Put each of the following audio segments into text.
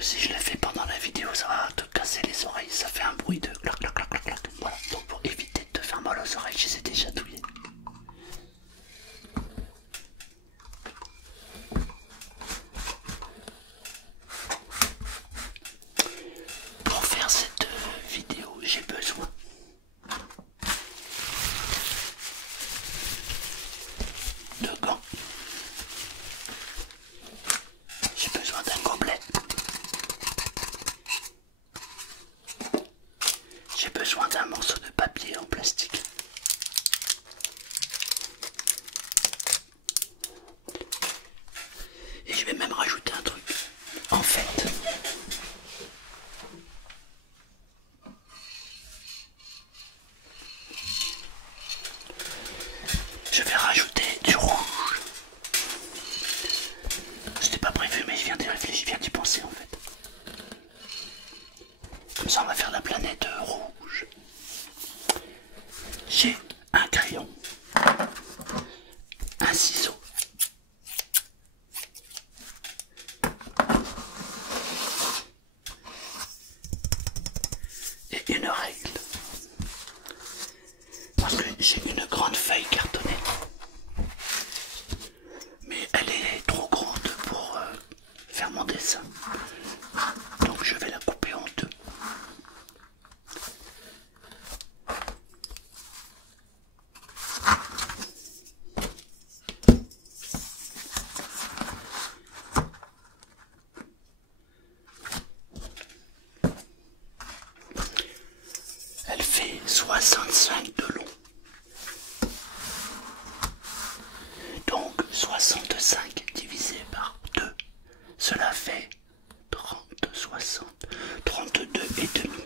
si je le fais pendant la vidéo, ça va te casser les oreilles, ça fait un bruit de clac clac clac clac clac. Voilà, donc pour éviter de te faire mal aux oreilles, je les ai déjà douillés. Pour faire cette vidéo, j'ai besoin de gants. J'ai besoin d'un gobelet. J'ai besoin d'un morceau de papier en plastique. Et je vais même rajouter un truc. En fait, je vais rajouter du rouge. C'était pas prévu, mais je viens d'y penser en fait. Comme ça, on va faire la planète rouge. J'ai un crayon, un ciseau, et une règle. Parce que j'ai une grande feuille cartonnée. Mais elle est trop grande pour faire mon dessin. Donc je vais la couper en deux. Elle fait 65 de long. Donc 65 divisé par 2, cela fait 30, 60, 32 et demi.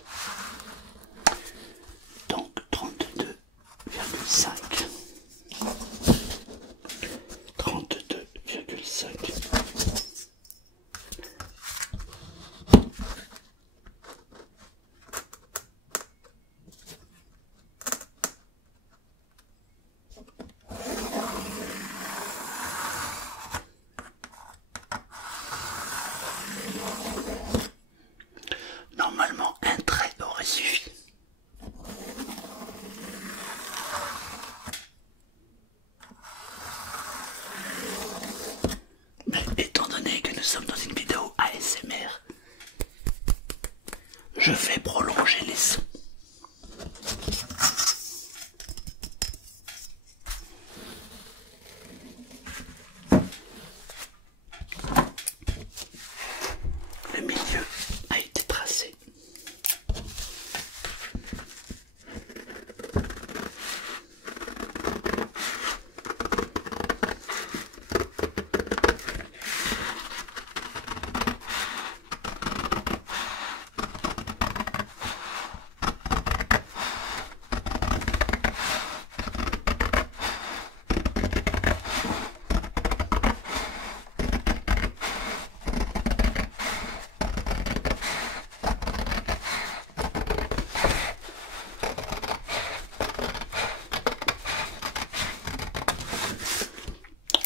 Donc 32,5. 32,5. Normalement, un trait aurait suffi. Mais étant donné que nous sommes dans une vidéo ASMR, je vais prolonger les sons. Le milieu a été tracé.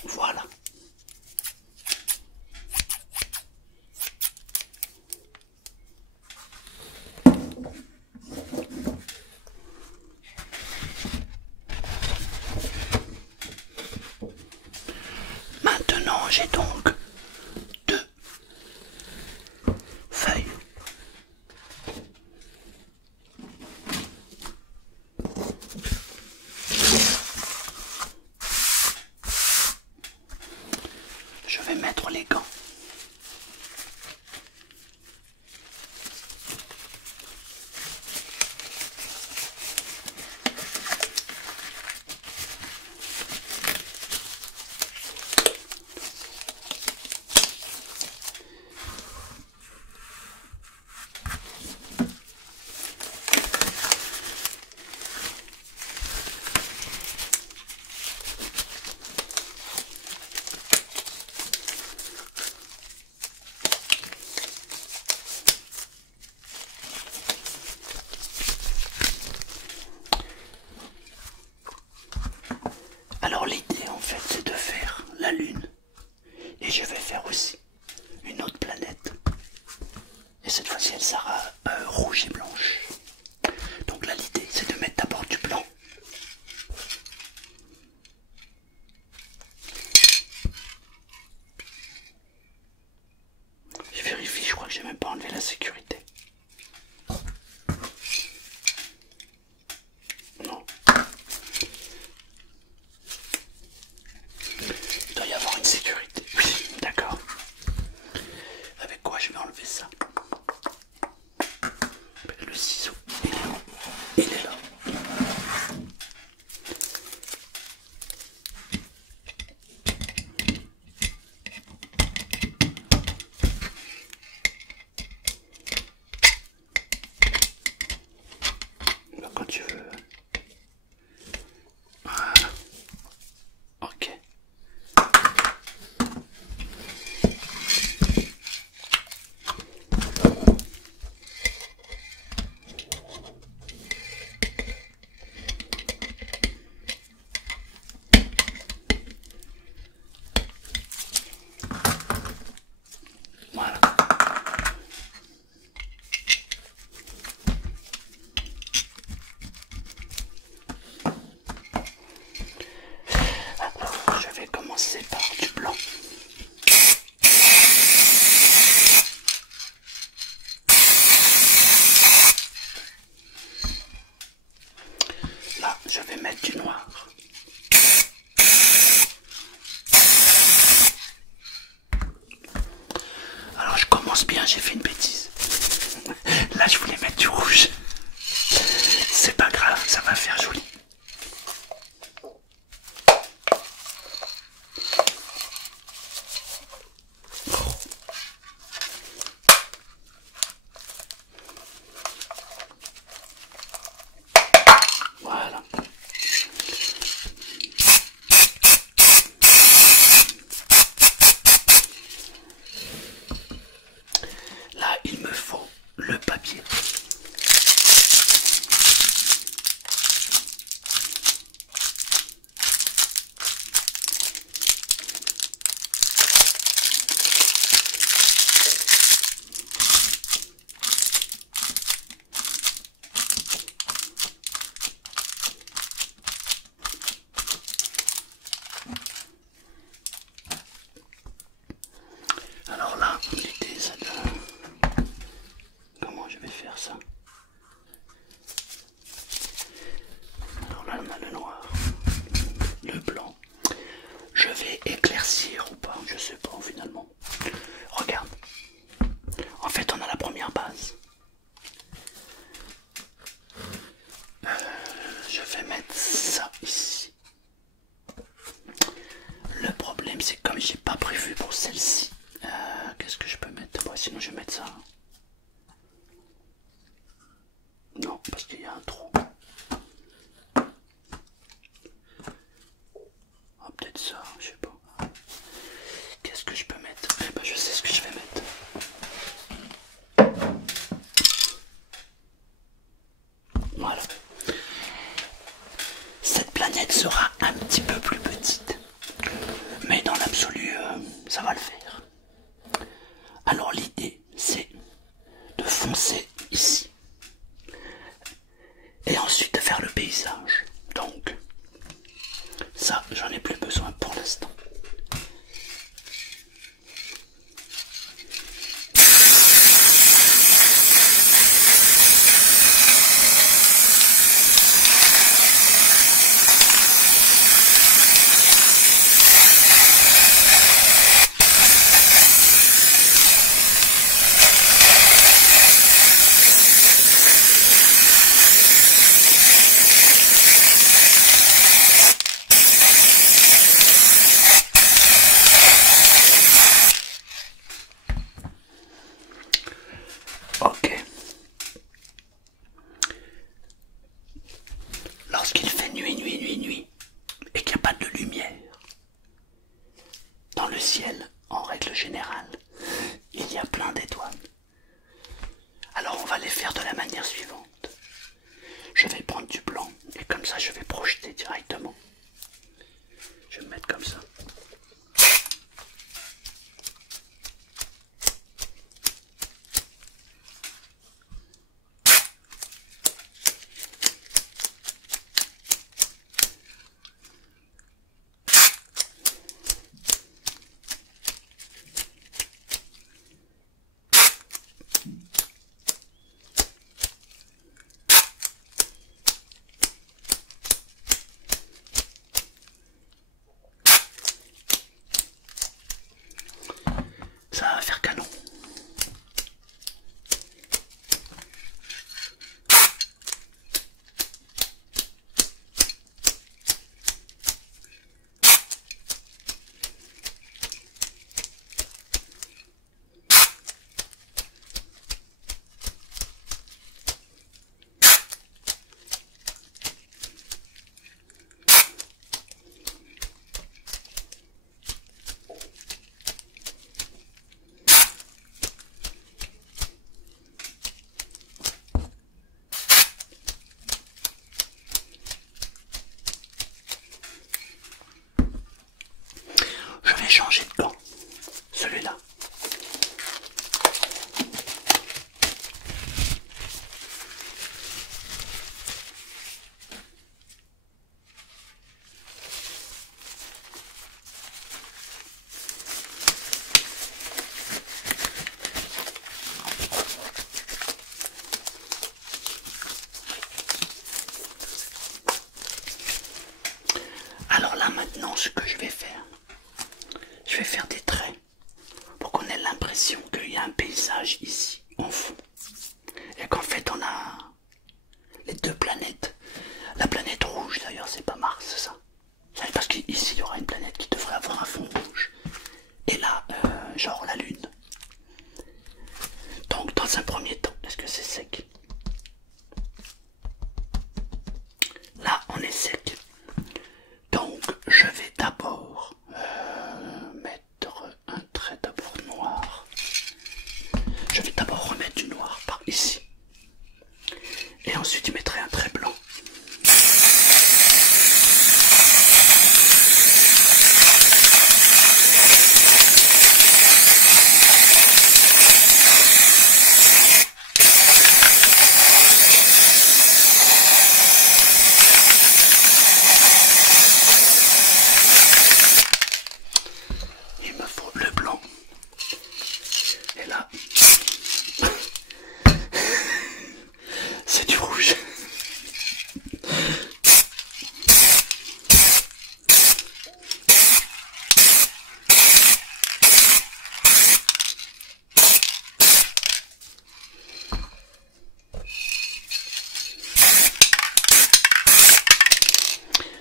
Voilà. Maintenant, j'ai donc deux feuilles. Je vais mettre les gants. cette fois-ci elle sera rouge et blanche. Donc là l'idée c'est de mettre d'abord du blanc. Je vérifie, je crois que j'ai même pas enlevé la sécurité. Non. Il doit y avoir une sécurité. Oui, d'accord. Avec quoi je vais enlever ça? Le ciseau, il est là. Bah, quand tu veux. Voilà. Ok. Voilà. Alors, je vais commencer par du blanc. Là, je vais mettre du noir. Alors, je commence bien, j'ai fait une bêtise. Là, je voulais mettre du rouge. C'est pas grave, ça va faire joli. Voilà. Là, il me faut le papier. Alors là, l'idée c'est de... Comment je vais faire ça? Alors là, on a le noir, le blanc. Je vais éclaircir ou pas, je sais pas finalement. Regarde. En fait, on a la première base. Je vais mettre ça ici. Le problème, c'est que comme j'ai pas prévu pour celle-ci, qu'est-ce que je peux mettre? Bon, sinon, je vais mettre ça. Non, parce qu'il y a un trou. Ah, peut-être ça, je sais pas. Qu'est-ce que je peux mettre? Eh ben, je sais ce que je vais mettre. Voilà. Cette planète sera un petit peu plus petite. Mais dans l'absolu, ça va le faire. Alors l'idée, c'est de foncer ici. Et ensuite de faire le paysage. Donc, ça, j'en ai plus besoin pour l'instant. nuages ici, en fond. Et qu'en fait on a les deux planètes. La planète rouge d'ailleurs, c'est pas Mars, ça. Parce qu'ici il y aura une planète qui devrait avoir un fond rouge. Et là, genre la Lune. Donc dans un premier temps, est-ce que c'est sec? Là on est sec. Donc je vais d'abord mettre un trait d'abord noir. Je vais d'abord remettre du noir par ici. Et ensuite je mettrai un trait blanc. Il me faut le blanc. Et là, c'est du rouge.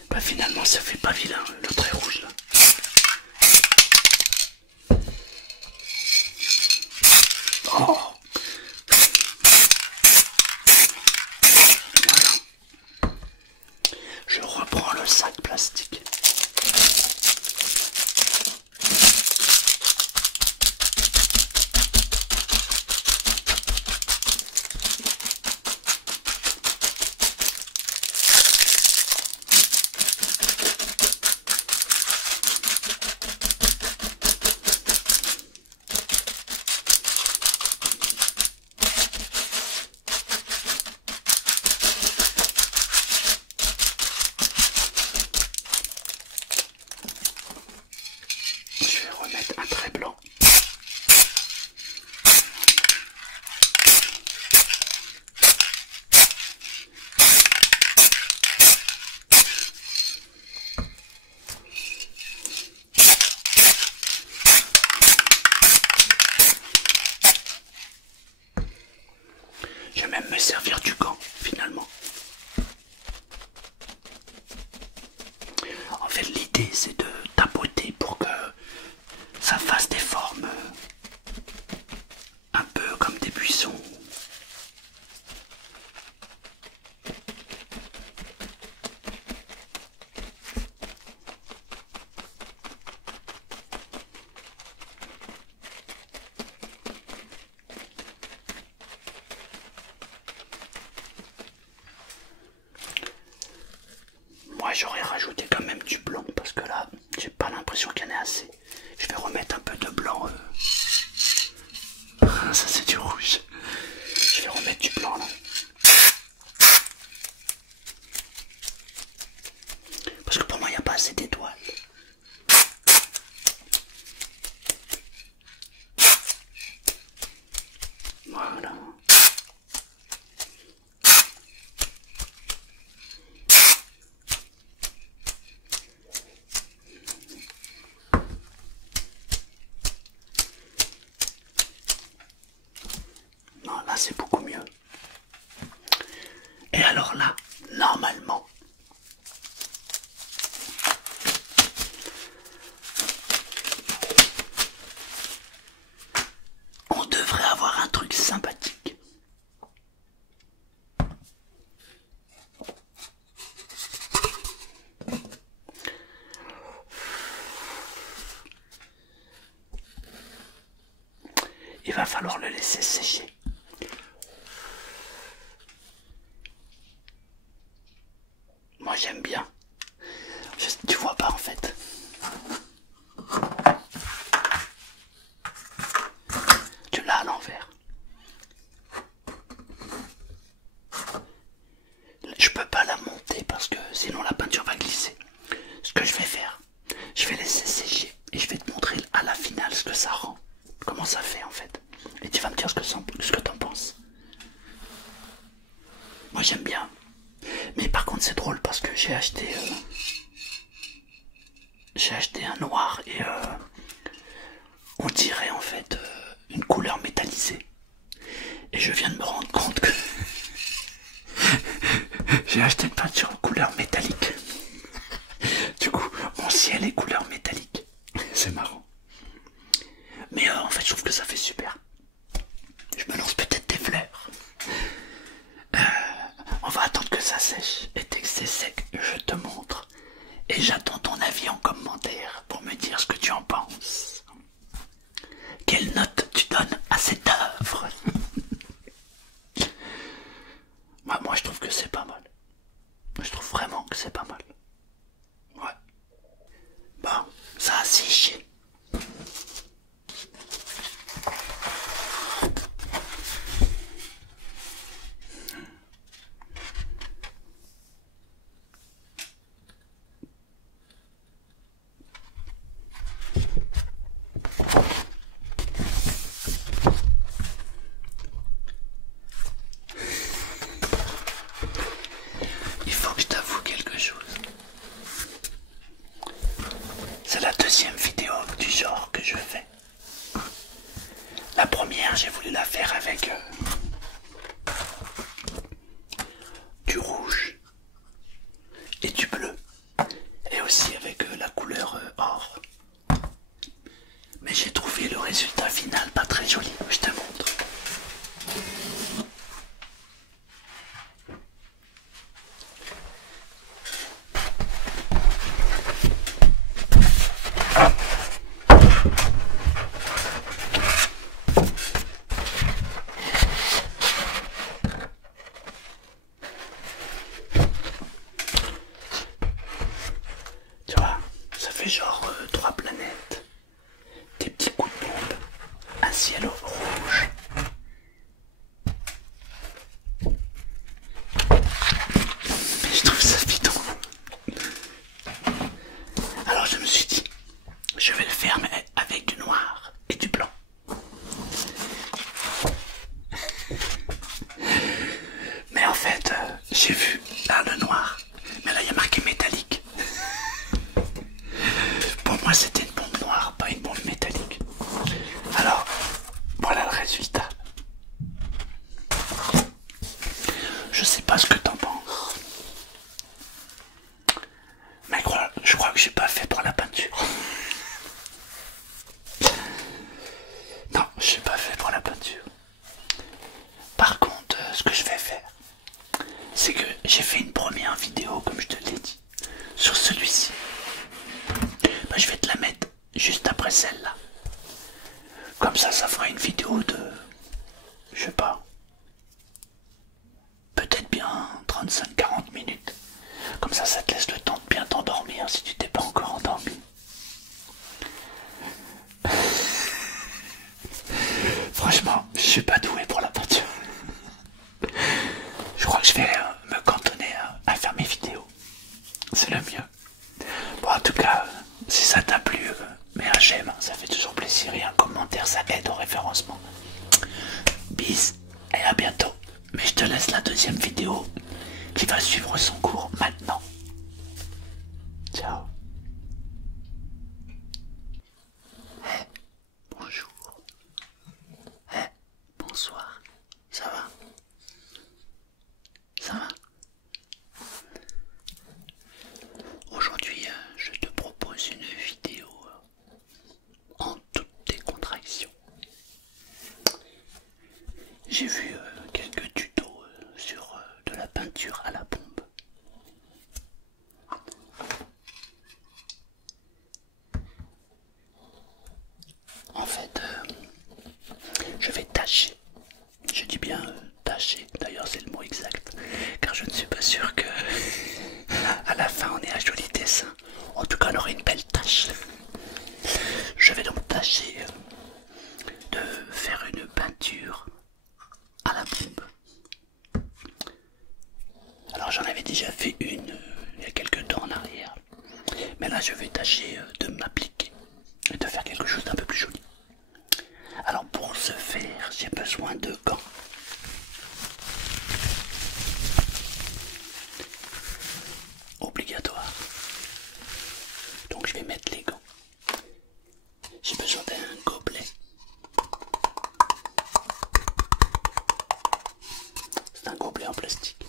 Bah finalement ça fait pas vilain le trait rouge là. Oh. Voilà. Je reprends le sac plastique. Je vais remettre un trait blanc. Je vais même me servir du gant finalement. En fait l'idée c'est de tapoter pour que ça fasse des formes un peu comme des buissons. Moi j'aurais rajouté quand même du blanc parce que là j'ai pas l'impression qu'il y en ait assez. Je vais remettre un peu de blanc. Ça c'est du rouge. Je vais remettre du blanc là. Parce que pour moi il n'y a pas assez d'étoiles. Voilà. Non, là c'est beaucoup mieux. Et alors là, normalement, on devrait avoir un truc sympathique. Il va falloir le laisser sécher. Moi j'aime bien. Tu vois pas en fait. Tu l'as à l'envers. Je peux pas la monter parce que sinon la peinture va glisser. Ce que je vais faire, je vais laisser sécher et je vais te montrer à la finale ce que ça rend. Comment ça fait en fait. Et tu vas me dire ce que t'en penses. Moi j'aime bien. Mais par contre c'est drôle parce que j'ai acheté un noir et on dirait en fait une couleur métallisée. J'ai acheté une peinture couleur métallique. Du coup, mon ciel est couleur métallique. C'est marrant. Mais en fait, je trouve que ça fait super. Je me lance peut-être des fleurs. On va attendre que ça sèche. Et dès que c'est sec, je te montre. Et j'attends ton avis en commentaire pour me dire ce que tu en penses. Quelle note tu donnes à cette œuvre? Bah, moi, je trouve que c'est pas mal. Je trouve vraiment que c'est pas mal. Ouais. Bon, ça a séché. Il faut que je t'avoue quelque chose. C'est la deuxième vidéo du genre que je fais. La première, j'ai voulu la faire avec du rouge et du bleu. Et aussi avec la couleur or. Mais j'ai trouvé le résultat final pas très joli. Je te montre. Tu vois, ça fait genre 3 planètes, des petits coups de bombe, un ciel rouge. Mais je trouve ça bidon. Alors je me suis dit, je vais le faire mais avec du noir et du blanc. Mais en fait, j'ai vu là le noir, mais là il y a marqué métallique. Pour moi c'était une bombe noire, pas une bombe métallique. Alors, voilà le résultat. Je sais pas ce que t'en penses. Mais je crois que j'ai pas fait pour la peinture. Non, j'ai pas fait pour la peinture. Par contre, ce que je vais faire, c'est que j'ai fait une première vidéo, comme je te l'ai dit, sur celui-ci. Ben, je vais te la mettre juste après celle-là. Comme ça fera une vidéo de, je sais pas, peut-être bien 35-40 minutes. Comme ça te laisse le temps de bien t'endormir si tu t'es pas encore endormi. Franchement, je suis pas doué pour la peinture. Je crois que je vais me cantonner à faire mes vidéos. C'est le mieux. Bon, en tout cas, si ça t'a plu, mets un j'aime, ça fait toujours plaisir, et un commentaire, ça aide au référencement. Bis et à bientôt. Mais je te laisse la deuxième vidéo qui va suivre son cours maintenant. Ciao. Hey, bonjour. Hey, bonsoir. Ça va? Ça va? Aujourd'hui, je te propose une vidéo en toute décontraction. J'ai vu quelques tutos sur de la peinture à la bombe. En fait, je vais tâcher. Je dis bien tâcher, d'ailleurs c'est le mot exact, car je ne suis pas sûr que à la fin on ait un joli dessin. En tout cas on aurait une belle tâche. Je vais donc tâcher de faire une peinture à la bombe. Alors j'en avais déjà fait une il y a quelques temps en arrière, mais là je vais tâcher de m'appliquer et de faire quelque chose d'un peu plus joli. Alors pour ce faire, j'ai besoin de gants. Obligatoire. Donc je vais mettre les gants. J'ai besoin d'un gobelet. C'est un gobelet en plastique.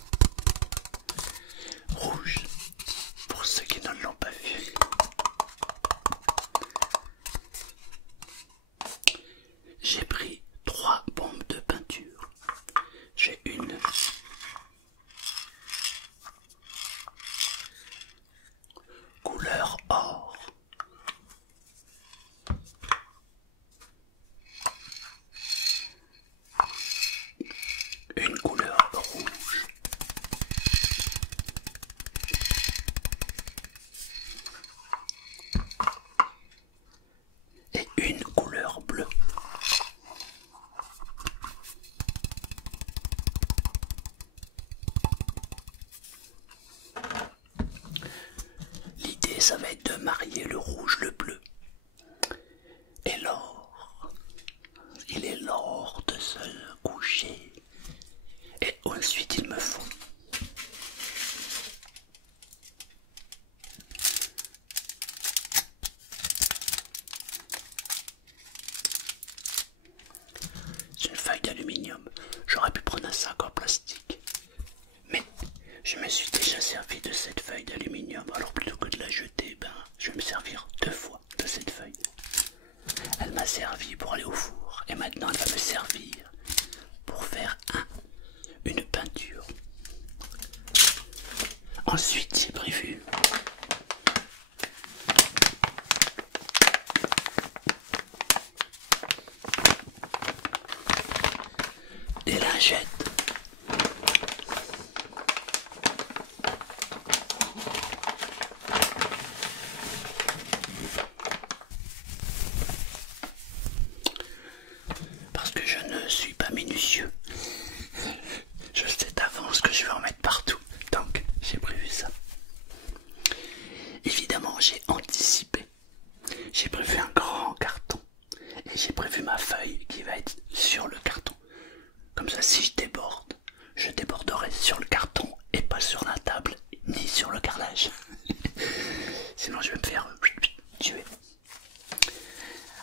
ça va être de marier le rouge, le bleu et l'or. Il est l'or de se coucher. Et ensuite il me faut une feuille d'aluminium. J'aurais pu prendre un sac en plastique, mais je me suis déjà servi de cette feuille d'aluminium. Alors plutôt que de la jeter, je vais me servir 2 fois de cette feuille. Elle m'a servi pour aller au four et maintenant elle va me servir pour faire une peinture. Ensuite j'ai prévu des lingettes. Parce que je ne suis pas minutieux. Je sais d'avance que je vais en mettre partout. Donc j'ai prévu ça. Évidemment j'ai anticipé. J'ai prévu un grand carton. Et j'ai prévu ma feuille qui va être sur le carton. Comme ça, si je déborderai sur le carton et pas sur la table, ni sur le carrelage. Sinon, je vais me faire tuer.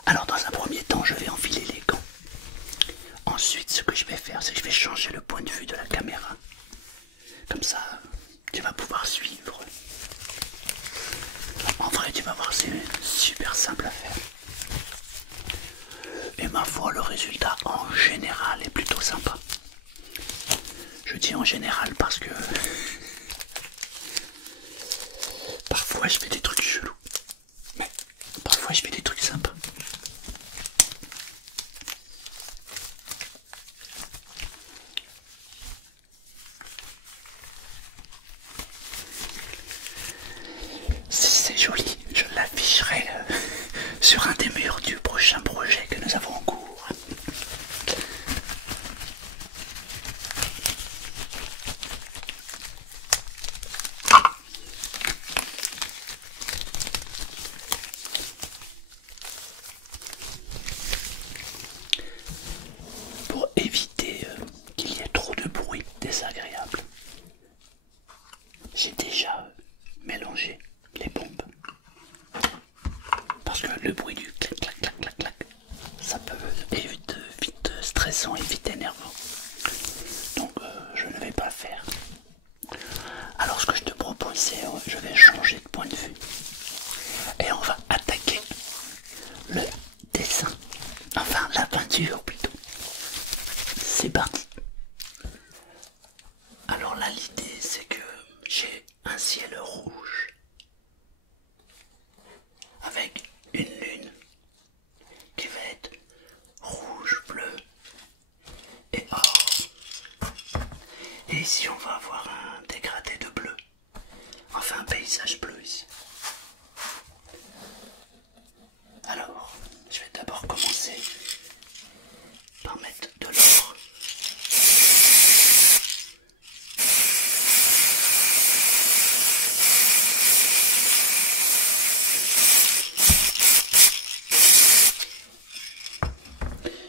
Alors, dans un premier temps, je vais enfiler les gants. Ensuite, ce que je vais faire, c'est que je vais changer le point de vue de la caméra. Comme ça, tu vas pouvoir suivre. En vrai, tu vas voir, c'est super simple à faire. Et ma foi, le résultat en général est plutôt sympa. Je dis en général parce que parfois je fais des trucs chelous, mais parfois je fais des trucs sympas. Si c'est joli, je l'afficherai sur un des murs du prochain projet que nous avons en cours. Pour éviter qu'il y ait trop de bruit désagréable, j'ai déjà mélangé les bombes. Parce que le bruit du clac clac clac clac clac, ça peut être vite stressant et vite énervant. Donc je ne vais pas faire. Alors ce que je te propose, c'est je vais changer de point de vue. Et on va attaquer le dessin. Enfin la peinture plutôt. C'est parti. Alors là l'idée c'est que j'ai un ciel rouge avec une lune qui va être rouge, bleu et or. Et ici on va avoir un dégradé de bleu. Enfin un paysage bleu ici. Alors, je vais d'abord commencer par mettre de l'or.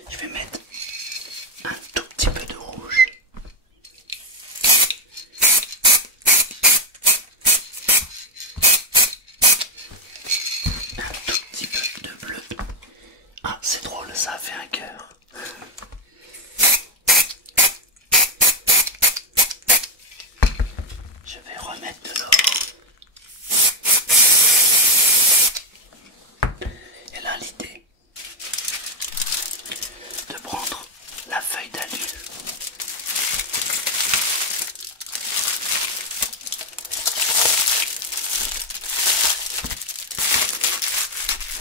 Je vais mettre un tout petit peu de rouge. Un tout petit peu de bleu. Ah, c'est drôle, ça a fait un cœur. Je vais remettre de l'or. Et là, l'idée de prendre la feuille d'alu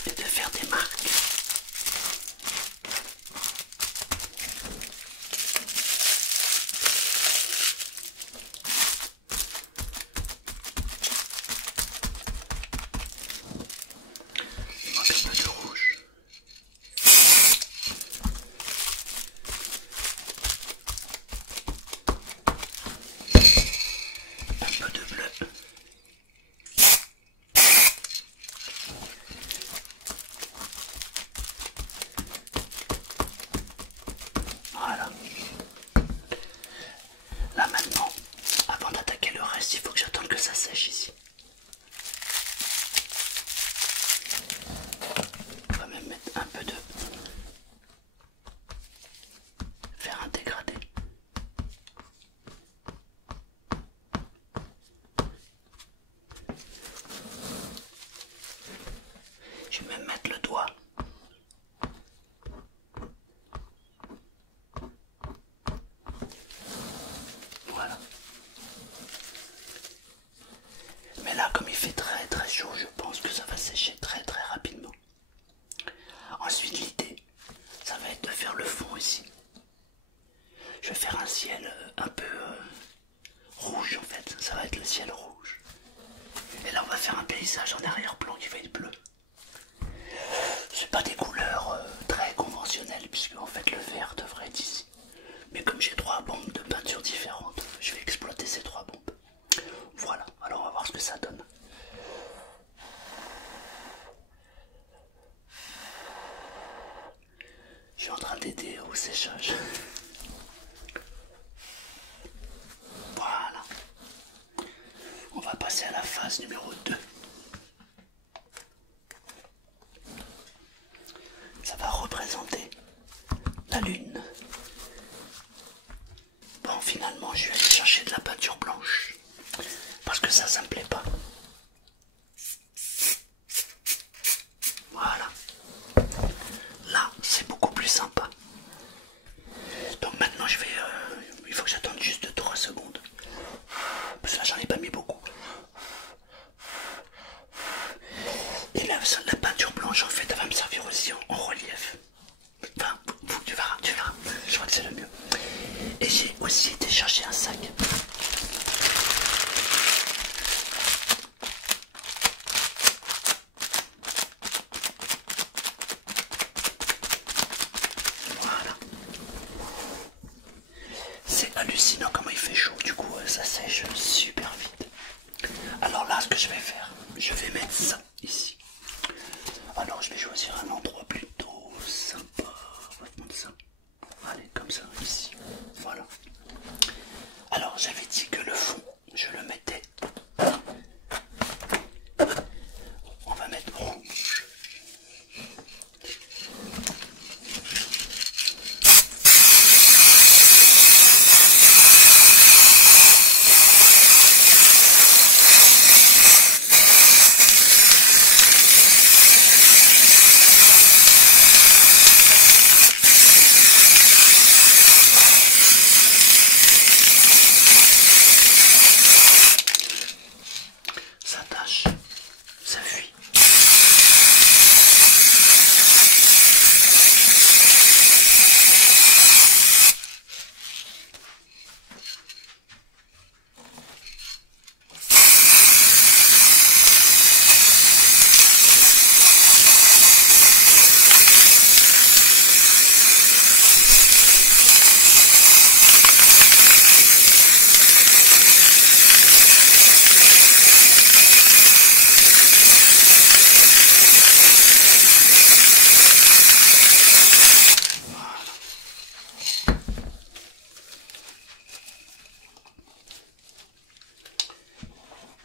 et de faire des marques. Il manque un peu de rouge. Un peu de bleu. Je vais faire un ciel un peu rouge en fait, ça va être le ciel rouge. Et là on va faire un paysage en arrière-plan qui va être bleu. C'est pas des couleurs très conventionnelles puisque en fait le vert devrait être ici. Mais comme j'ai 3 bombes de peinture différentes, je vais exploiter ces 3 bombes. Voilà, alors on va voir ce que ça donne. Je suis en train d'aider au séchage. Voilà. On va passer à la phase numéro 2. Ça va représenter la lune. Bon, finalement, je vais aller chercher de la peinture blanche. Parce que ça me plaît pas. Voilà. Là, c'est beaucoup plus sympa. Donc maintenant, je vais... il faut que j'attende juste 3 secondes. Parce que là, j'en ai pas mis beaucoup. Et là, la peinture blanche, en fait, elle va me servir aussi en relief. Enfin, tu verras, tu verras. Je crois que c'est le mieux. Et j'ai aussi été chercher un sac. Voilà. C'est hallucinant comment il fait chaud. Du coup, ça sèche super vite. Alors là, ce que je vais faire, je vais mettre ça ici. Alors, je vais choisir un endroit plutôt sympa. On va prendre ça. Allez, comme ça, ici. Voilà. Alors, j'avais dit que le fond, je le mettais. On va mettre rouge. Ça tâche, ça fuit.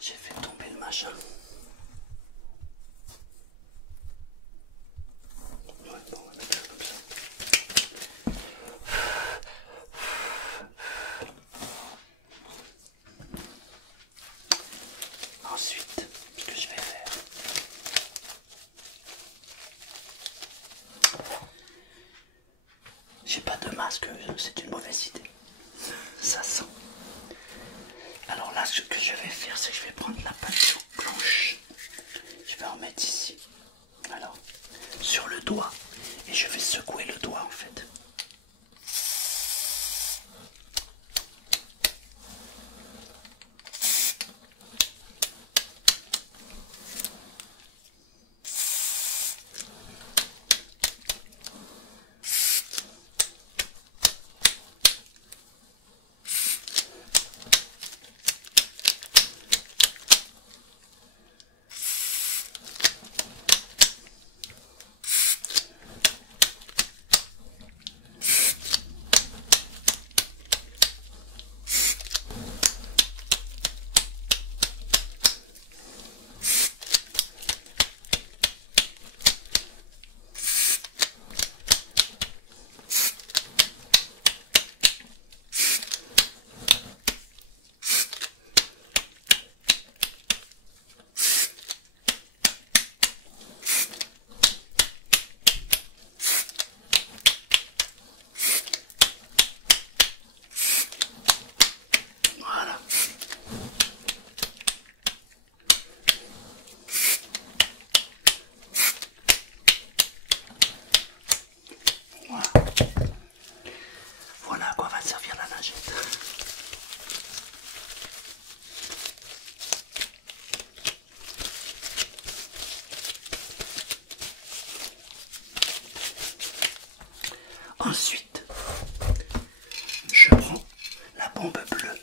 J'ai fait tomber le machin. Ouais, bon, on va mettre ça comme ça. Ensuite, ce que je vais faire, j'ai pas de masque, c'est une mauvaise idée. Ça sent. Alors là, ce que je vais faire, c'est que je vais prendre la peinture blanche. Je vais en mettre ici. Alors, sur le doigt. Et je vais secouer le doigt en fait. Ensuite, je prends la bombe bleue.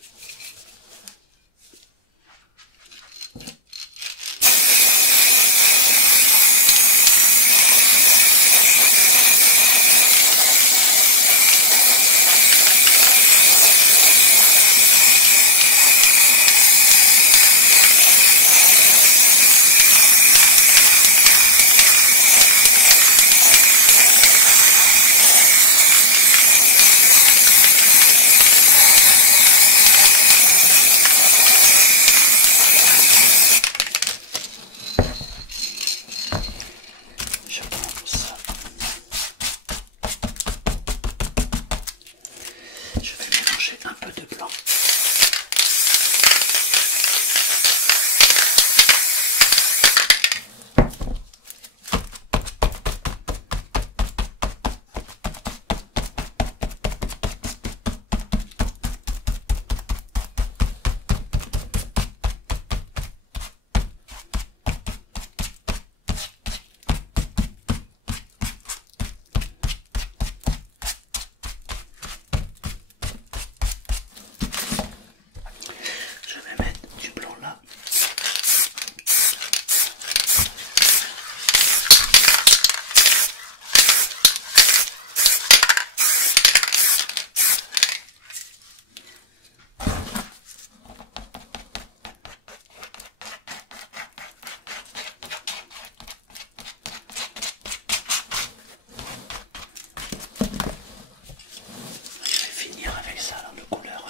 Je prends ça. Je vais mélanger un peu de blanc. Je vais mettre du blanc là. Je vais finir avec ça là, de couleur.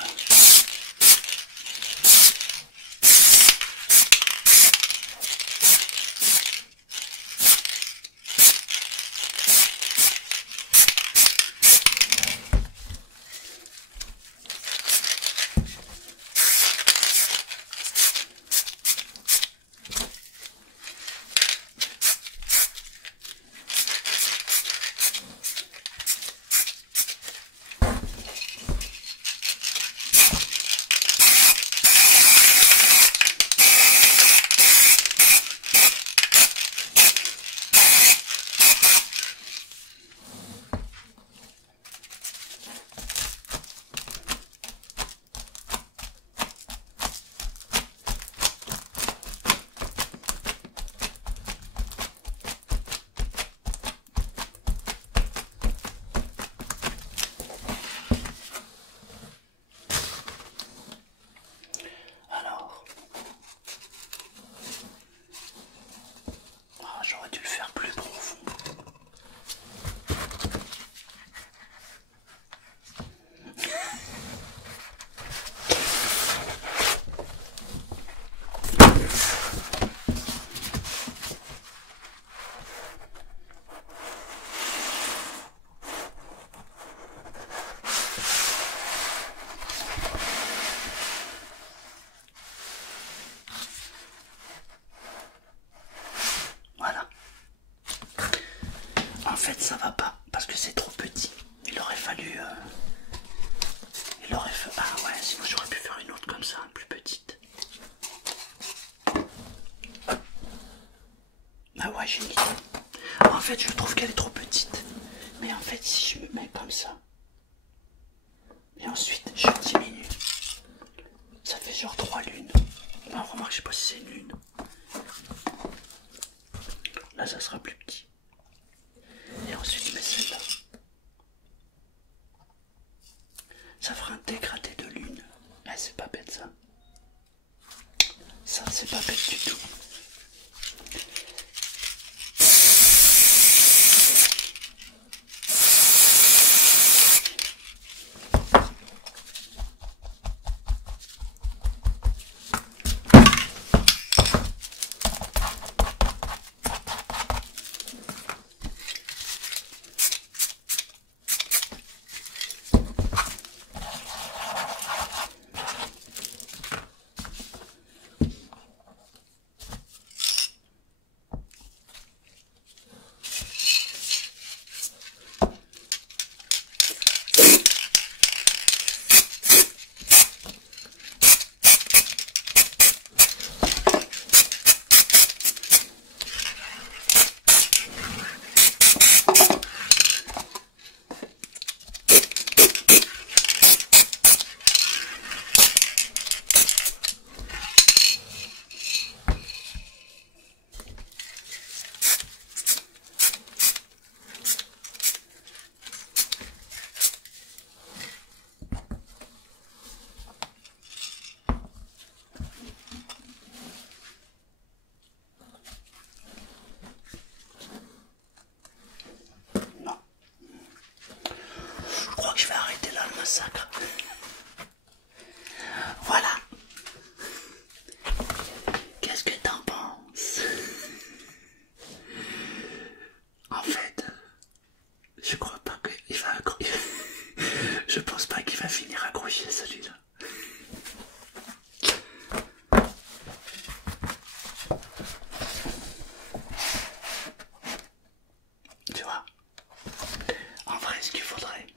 Alors, j'aurais dû le faire plus profond. Voilà. En fait, ça va pas parce que c'est trop petit. Il aurait fallu. Ah ouais, sinon j'aurais pu faire une autre comme ça, plus petite. Ah ouais, j'ai une idée. En fait, je trouve qu'elle est trop petite. Mais en fait, si je me mets comme ça, et ensuite je diminue, ça fait genre 3 lunes. Non, remarque, je sais pas si c'est une lune. Là, ça sera plus petit. Et ensuite, je mets celle-là. Ça fera un dégradé de lune. Ah, c'est pas bête ça. Ça, c'est pas bête du tout. massacre. Voilà. Qu'est-ce que t'en penses? En fait, je crois pas qu'il va accrocher. Je pense pas qu'il va finir accroché celui-là. Tu vois, en vrai, ce qu'il faudrait,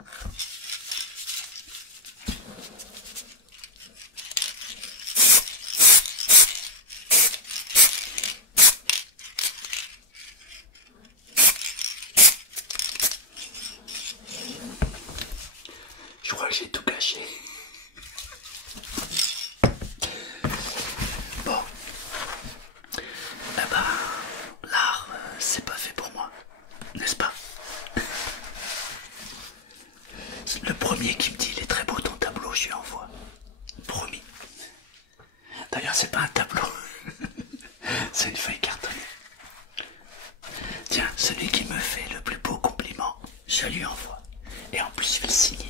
je crois que j'ai tout caché. Bon, eh ben, l'art, c'est pas fait pour moi, n'est-ce pas? Le premier qui me dit il est très beau ton tableau, je lui envoie. Promis. D'ailleurs, c'est pas un tableau, c'est une feuille cartonnée. Tiens, celui qui me fait le plus beau compliment, je lui envoie. Et en plus, je vais le signer.